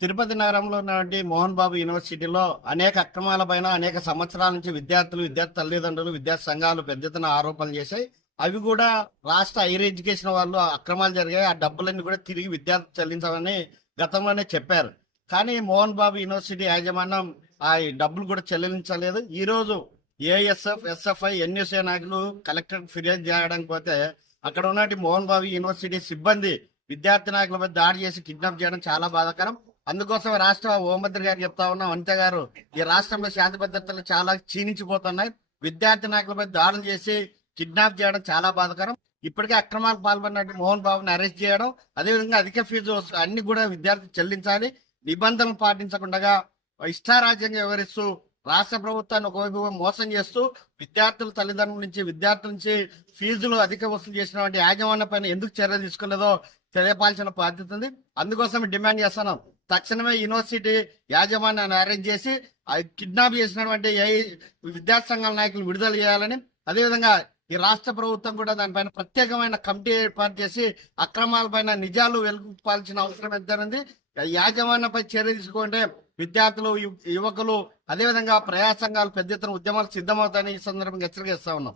తిరుపతి నగరంలో ఉన్నటువంటి మోహన్ బాబు యూనివర్సిటీలో అనేక అక్రమాల పైన అనేక సంవత్సరాల నుంచి విద్యార్థి తల్లిదండ్రులు, విద్యార్థి సంఘాలు పెద్ద ఎత్తున ఆరోపణలు చేశాయి. అవి కూడా రాష్ట్ర హైయర్ ఎడ్యుకేషన్ వాళ్ళు అక్రమాలు జరిగాయి, ఆ డబ్బులన్నీ కూడా తిరిగి విద్యార్థి చెల్లించాలని గతంలోనే చెప్పారు. కానీ మోహన్ బాబు యూనివర్సిటీ యాజమాన్యం ఆ డబ్బులు కూడా చెల్లించలేదు. ఈ రోజు ఏఎస్ఎఫ్, ఎస్ఎఫ్ఐ, ఎన్యూసీ నాయకులు కలెక్టర్ ఫిర్యాదు చేయడానికి పోతే అక్కడ ఉన్నటువంటి మోహన్ బాబు యూనివర్సిటీ సిబ్బంది విద్యార్థి నాయకులపై దాడి చేసి కిడ్నాప్ చేయడం చాలా బాధాకరం. అందుకోసం రాష్ట్ర హోంమంత్రి గారు చెప్తా ఉన్నాం, అనిత గారు, ఈ రాష్ట్రంలో శాంతి భద్రతలు చాలా క్షీణించిపోతున్నాయి. విద్యార్థి నాయకులపై దాడులు చేసి కిడ్నాప్ చేయడం చాలా బాధాకరం. ఇప్పటికే అక్రమాలకు పాల్పడినట్టు మోహన్ బాబుని అరెస్ట్ చేయడం, అదేవిధంగా అధిక ఫీజు అన్ని కూడా విద్యార్థి చెల్లించాలి, నిబంధనలు పాటించకుండా ఇష్టారాజ్యంగా వివరిస్తూ రాష్ట్ర ప్రభుత్వాన్ని ఒకవైపు మోసం చేస్తూ విద్యార్థుల తల్లిదండ్రుల నుంచి, విద్యార్థుల నుంచి ఫీజులు అధిక వసూలు చేసినటువంటి యాజమాన్య పైన ఎందుకు చర్య తీసుకున్నదో తెలియపాల్సిన బాధ్యత ఉంది. అందుకోసం డిమాండ్ చేస్తున్నాం, తక్షణమే యూనివర్సిటీ యాజమాన్యాన్ని అరెస్ట్ చేసి కిడ్నాప్ చేసినటువంటి విద్యార్థి సంఘాల నాయకులు విడుదల చేయాలని, అదేవిధంగా ఈ రాష్ట్ర ప్రభుత్వం కూడా దానిపైన ప్రత్యేకమైన కమిటీ ఏర్పాటు చేసి అక్రమాలపైన నిజాలు వెలుగుపాల్సిన అవసరం ఎంతైంది. యాజమాన్యంపై చర్య తీసుకుంటే విద్యార్థులు, యువకులు, అదేవిధంగా ప్రజా సంఘాలు పెద్ద ఎత్తున ఉద్యమాలు సిద్ధమవుతాయని ఈ సందర్భంగా హెచ్చరిక ఇస్తా ఉన్నాం.